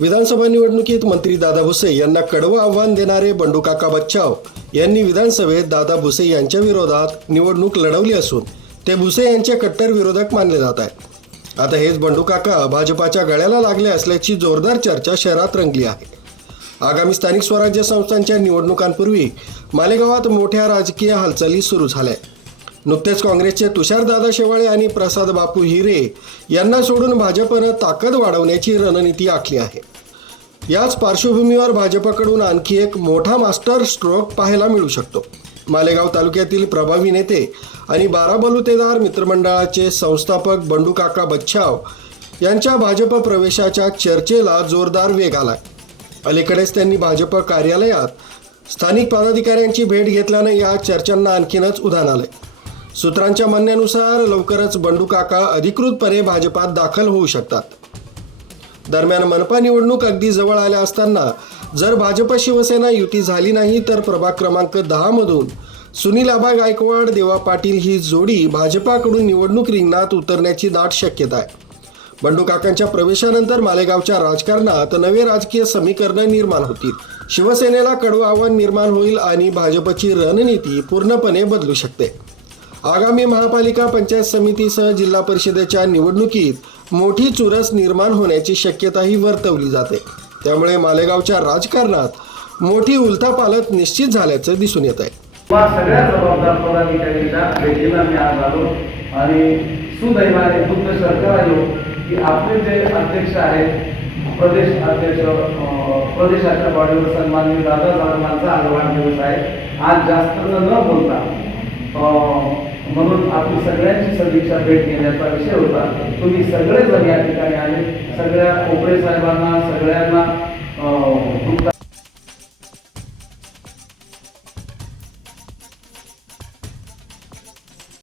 विधानसभा निवडणुकीत मंत्री दादा भुसे यांना कडवं आव्हान देणारे बंडू काका बच्चाव यांनी विधानसभेत दादा भुसे यांच्या विरोधात निवडणूक लढवली असून ते भुसे यांचे कट्टर विरोधक मानले जात आहेत. आता हेच बंडू काका भाजपाच्या गळ्याला लागले असल्याची जोरदार चर्चा शहरात रंगली आहे. आगामी स्थानिक स्वराज्य संस्थांच्या निवडणुकांपूर्वी मालेगावात मोठ्या राजकीय हालचाली सुरू झाल्या नुकतेच काँग्रेसचे तुषारदादा शेवाळे आणि प्रसाद बापू हिरे यांना सोडून भाजपनं ताकद वाढवण्याची रणनीती आखली आहे. याच पार्श्वभूमीवर भाजपकडून आणखी एक मोठा मास्टर स्ट्रोक पाहायला मिळू शकतो. मालेगाव तालुक्यातील प्रभावी नेते आणि बारा बलुतेदार मित्रमंडळाचे संस्थापक बंडू काका बच्छाव यांच्या भाजप प्रवेशाच्या चर्चेला जोरदार वेग आला अलीकडेच त्यांनी भाजप कार्यालयात स्थानिक पदाधिकाऱ्यांची भेट घेतल्यानं या चर्चांना आणखीनच उधाण आलंय. सूत्रांच्या म्हणण्यानुसार लवकरच बंडू काका अधिकृतपणे भाजपात दाखल होऊ शकतात. दरम्यान मनपा निवडणूक अगदी जवळ आल्या असताना जर भाजप शिवसेना युती झाली नाही तर प्रभाग क्रमांक दहा मधून सुनील आबा गायकवाड देवा पाटील ही जोडी भाजपाकडून निवडणूक रिंगणात उतरण्याची दाट शक्यता आहे. बंडू काकांच्या प्रवेशानंतर मालेगावच्या राजकारणात नवे राजकीय समीकरणं निर्माण होतील. शिवसेनेला कडवं आव्हान निर्माण होईल आणि भाजपची रणनीती पूर्णपणे बदलू शकते. आगामी महापालिका पंचायत समितीसह जिल्हा परिषदेच्या निवडणुकीत मोठी चुरस निर्माण होण्याची शक्यताही वर्तवली जाते. त्यामुळे मालेगावच्या राजकारणात मोठी उलथापालथ निश्चित झाल्याचं दिसून येत आहे. सगळ्या जबाबदार पदाधिकाऱ्यांच्या भेटीला मी आज आलो आणि सुदैवाने बुद्ध सरकार आलो की आपले जे अध्यक्ष आहेत प्रदेश अध्यक्ष प्रदेशाच्या बॉडीवर सन्माननीय दादा साहेबांचा आज वाढदिवस आहे. आज जास्त न बोलता म्हणून आपली सगळ्यांची सदिच्छा भेट घेण्याचा विषय होता. तुम्ही सगळेजण या ठिकाणी आले. सगळ्या कोपरे साहेबांना सगळ्यांना